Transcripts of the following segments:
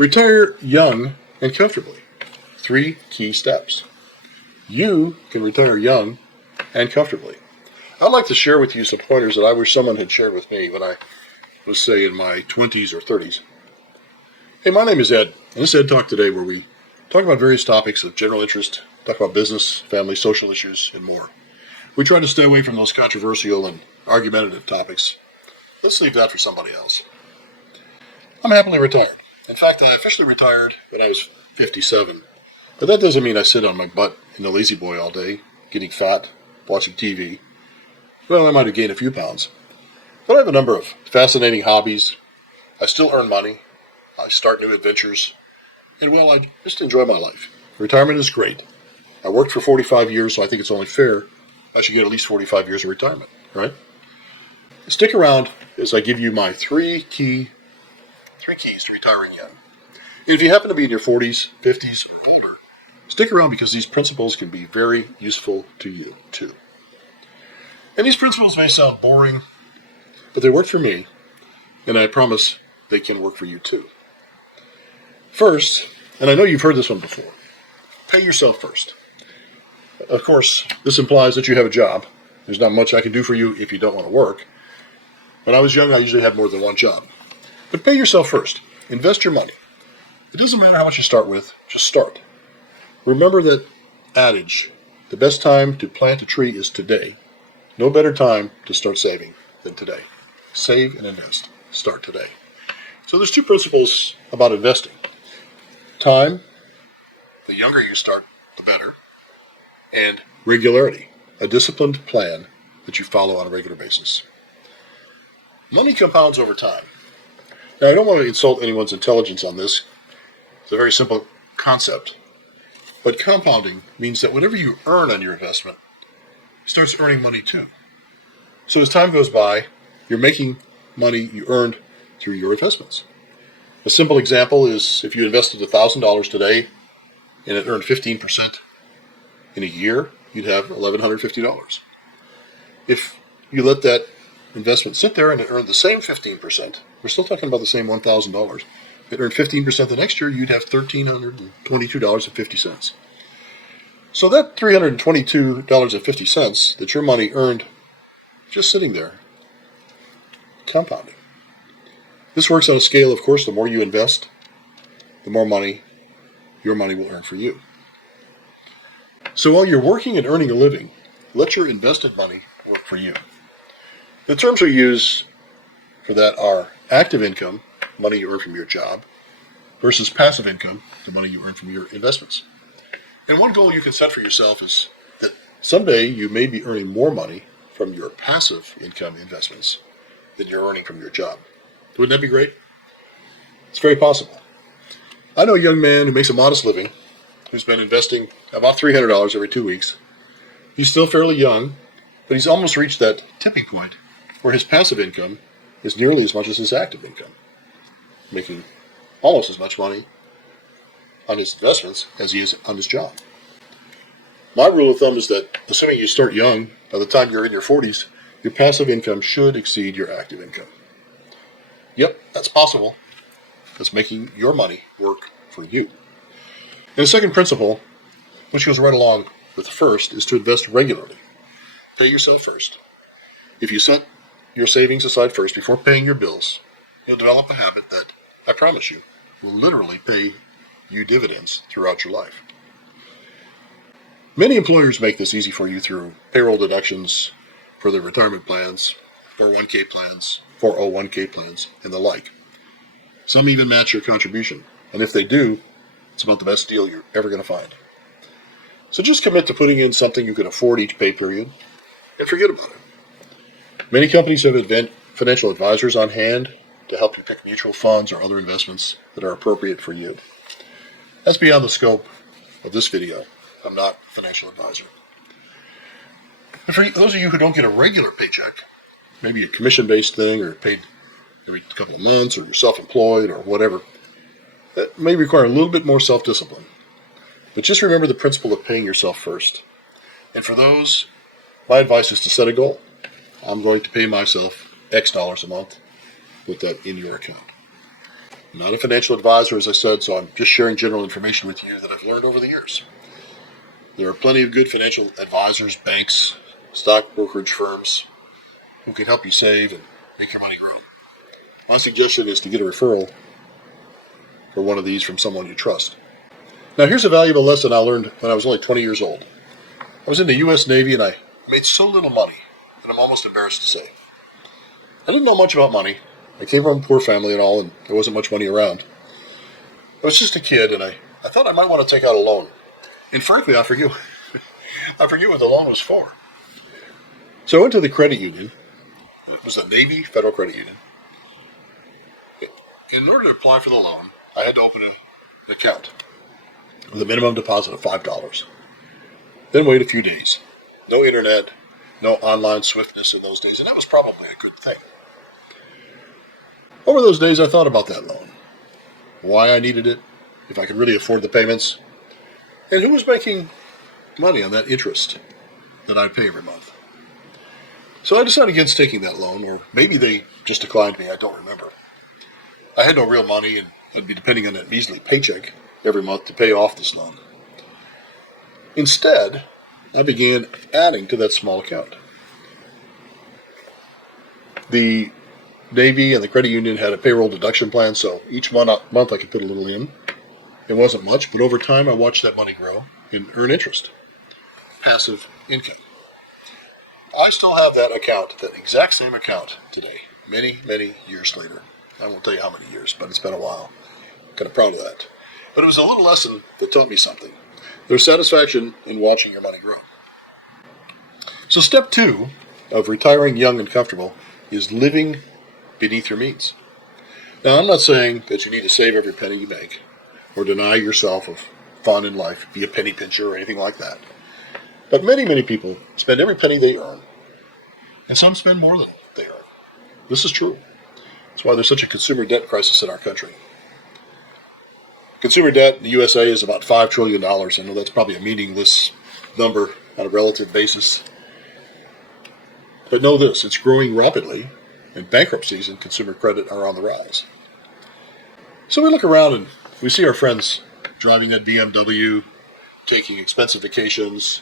Retire young and comfortably. 3 key steps. You can retire young and comfortably. I'd like to share with you some pointers that I wish someone had shared with me when I was, say, in my 20s or 30s. Hey, my name is Ed, and this is Ed Talk Today, where we talk about various topics of general interest, talk about business, family, social issues, and more. We try to stay away from those controversial and argumentative topics. Let's leave that for somebody else. I'm happily retired. In fact, I officially retired when I was 57. But that doesn't mean I sit on my butt in the lazy boy all day, getting fat, watching TV. Well, I might have gained a few pounds. But I have a number of fascinating hobbies. I still earn money. I start new adventures. And, well, I just enjoy my life. Retirement is great. I worked for 45 years, so I think it's only fair I should get at least 45 years of retirement, right? Stick around as I give you my three keys to retiring young. And if you happen to be in your 40s, 50s, or older, stick around because these principles can be very useful to you, too. And these principles may sound boring, but they work for me, and I promise they can work for you, too. First, and I know you've heard this one before, pay yourself first. Of course, this implies that you have a job. There's not much I can do for you if you don't want to work. When I was young, I usually had more than one job. But pay yourself first. Invest your money. It doesn't matter how much you start with, just start. Remember that adage, the best time to plant a tree is today. No better time to start saving than today. Save and invest. Start today. So there's 2 principles about investing. Time, the younger you start, the better. And regularity, a disciplined plan that you follow on a regular basis. Money compounds over time. Now, I don't want to insult anyone's intelligence on this. It's a very simple concept. But compounding means that whatever you earn on your investment starts earning money too. So as time goes by, you're making money you earned through your investments. A simple example is if you invested $1,000 today and it earned 15%, in a year, you'd have $1,150. If you let that investment sit there and it earned the same 15%, we're still talking about the same $1,000. If it earned 15% the next year, you'd have $1,322.50. So that $322.50 that your money earned just sitting there, compounding. This works on a scale, of course, the more you invest, the more money your money will earn for you. So while you're working and earning a living, let your invested money work for you. The terms we use for that are active income, money you earn from your job, versus passive income, the money you earn from your investments. And one goal you can set for yourself is that someday you may be earning more money from your passive income investments than you're earning from your job. Wouldn't that be great? It's very possible. I know a young man who makes a modest living, who's been investing about $300 every 2 weeks. He's still fairly young, but he's almost reached that tipping point where his passive income is nearly as much as his active income, making almost as much money on his investments as he is on his job. My rule of thumb is that, assuming you start young, by the time you're in your 40s, your passive income should exceed your active income. Yep, that's possible. That's making your money work for you. And the second principle, which goes right along with the first, is to invest regularly. Pay yourself first. If you set your savings aside first before paying your bills, you'll develop a habit that, I promise you, will literally pay you dividends throughout your life. Many employers make this easy for you through payroll deductions for their retirement plans, 401k plans, 401k plans, and the like. Some even match your contribution, and if they do, it's about the best deal you're ever going to find. So just commit to putting in something you can afford each pay period and forget about it. Many companies have financial advisors on hand to help you pick mutual funds or other investments that are appropriate for you. That's beyond the scope of this video. I'm not a financial advisor. And for those of you who don't get a regular paycheck, maybe a commission-based thing or paid every couple of months or you're self-employed or whatever, that may require a little bit more self-discipline. But just remember the principle of paying yourself first. And for those, my advice is to set a goal. I'm going to pay myself X dollars a month. Put that in your account. I'm not a financial advisor, as I said, so I'm just sharing general information with you that I've learned over the years. There are plenty of good financial advisors, banks, stock brokerage firms who can help you save and make your money grow. My suggestion is to get a referral for one of these from someone you trust. Now, here's a valuable lesson I learned when I was only 20 years old. I was in the U.S. Navy and I made so little money that I'm almost embarrassed to say. I didn't know much about money. I came from a poor family and all, and there wasn't much money around. I was just a kid, and I thought I might want to take out a loan. And frankly, I forget what the loan was for. So I went to the credit union. It was the Navy Federal Credit Union. In order to apply for the loan, I had to open an account with a minimum deposit of $5. Then wait a few days. No internet, no online swiftness in those days, and that was probably a good thing. Over those days, I thought about that loan, why I needed it, if I could really afford the payments, and who was making money on that interest that I'd pay every month. So I decided against taking that loan, or maybe they just declined me, I don't remember. I had no real money, and I'd be depending on that measly paycheck every month to pay off this loan. Instead, I began adding to that small account. The Navy and the credit union had a payroll deduction plan, so each month I could put a little in. It wasn't much, but over time I watched that money grow and earn interest. Passive income. I still have that account, that exact same account today, many, many years later. I won't tell you how many years, but it's been a while. I'm kind of proud of that. But it was a little lesson that taught me something. There's satisfaction in watching your money grow. So step 2 of retiring young and comfortable is living beneath your means. Now, I'm not saying that you need to save every penny you make or deny yourself of fun in life, be a penny pincher or anything like that. But many, many people spend every penny they earn, and some spend more than they earn. This is true. That's why there's such a consumer debt crisis in our country. Consumer debt in the USA is about $5 trillion. I know that's probably a meaningless number on a relative basis. But know this, it's growing rapidly, and bankruptcies in consumer credit are on the rise. So we look around and we see our friends driving that BMW, taking expensive vacations,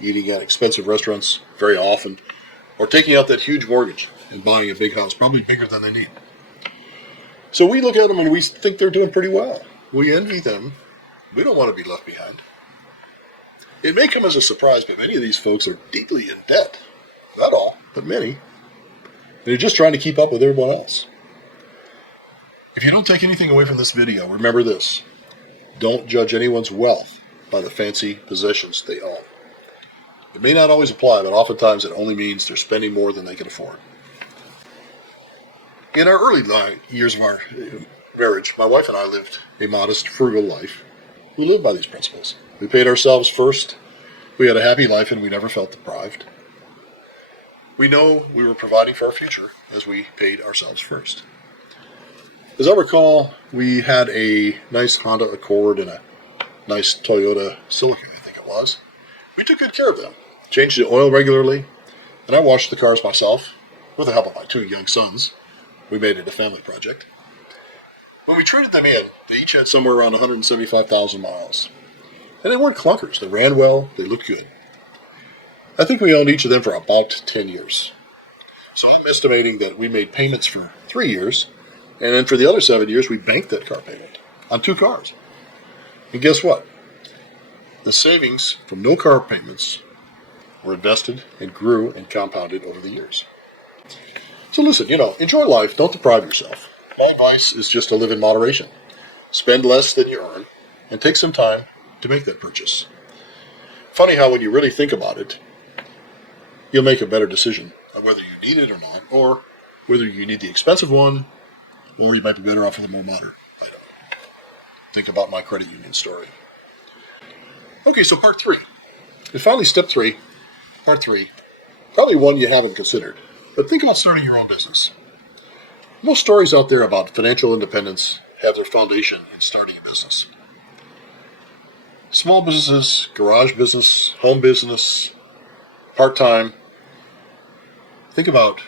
eating at expensive restaurants very often, or taking out that huge mortgage and buying a big house, probably bigger than they need. So we look at them and we think they're doing pretty well. We envy them. We don't want to be left behind. It may come as a surprise, but many of these folks are deeply in debt. Not all, but many. They're just trying to keep up with everyone else. If you don't take anything away from this video, remember this. Don't judge anyone's wealth by the fancy possessions they own. It may not always apply, but oftentimes it only means they're spending more than they can afford. In our early years of our marriage, my wife and I lived a modest, frugal life. We lived by these principles. We paid ourselves first. We had a happy life and we never felt deprived. We know we were providing for our future as we paid ourselves first. As I recall, we had a nice Honda Accord and a nice Toyota Silicon, I think it was. We took good care of them, changed the oil regularly, and I washed the cars myself, with the help of my 2 young sons. We made it a family project. When we traded them in, they each had somewhere around 175,000 miles. And they weren't clunkers. They ran well. They looked good. I think we owned each of them for about 10 years. So I'm estimating that we made payments for 3 years, and then for the other 7 years, we banked that car payment on 2 cars. And guess what? The savings from no car payments were invested and grew and compounded over the years. So listen, enjoy life. Don't deprive yourself. My advice is just to live in moderation. Spend less than you earn, and take some time to make that purchase. Funny how when you really think about it, you'll make a better decision on whether you need it or not, or whether you need the expensive one, or you might be better off with a more moderate item. Think about my credit union story. Okay, so part 3. And finally, step 3, part 3, probably one you haven't considered, but think about starting your own business. Most stories out there about financial independence have their foundation in starting a business. Small businesses, garage business, home business, part-time. Think about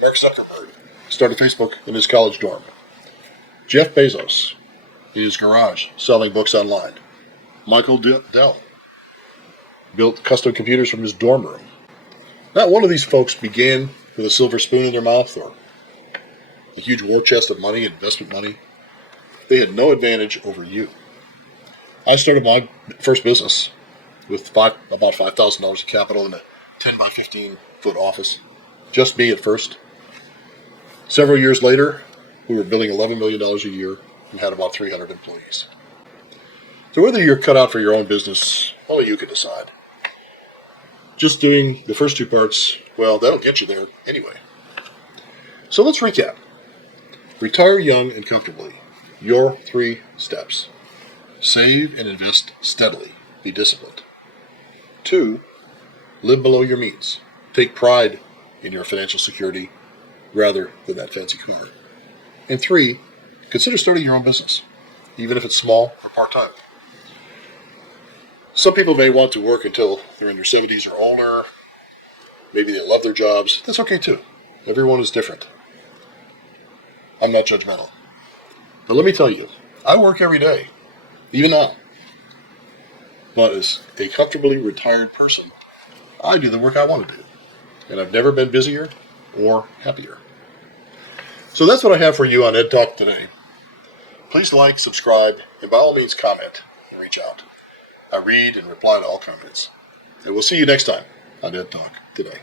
Mark Zuckerberg started Facebook in his college dorm. Jeff Bezos, in his garage, selling books online. Michael Dell built custom computers from his dorm room. Not one of these folks began with a silver spoon in their mouth or a huge war chest of money, investment money. They had no advantage over you. I started my first business with about $5,000 of capital in a 10 by 15 foot office. Just me at first. Several years later, we were billing $11 million a year and had about 300 employees. So whether you're cut out for your own business, only you can decide. Just doing the first two parts, well, that'll get you there anyway. So let's recap. Retire young and comfortably. Your 3 steps. Save and invest steadily. Be disciplined. 2, live below your means. Take pride in your financial security rather than that fancy car. And 3, consider starting your own business, even if it's small or part-time. Some people may want to work until they're in their 70s or older. Maybe they love their jobs. That's okay too. Everyone is different. I'm not judgmental. But let me tell you, I work every day, even now. But as a comfortably retired person, I do the work I want to do. And I've never been busier or happier. So that's what I have for you on Ed Talk today. Please like, subscribe, and by all means comment and reach out. I read and reply to all comments. And we'll see you next time on Ed Talk today.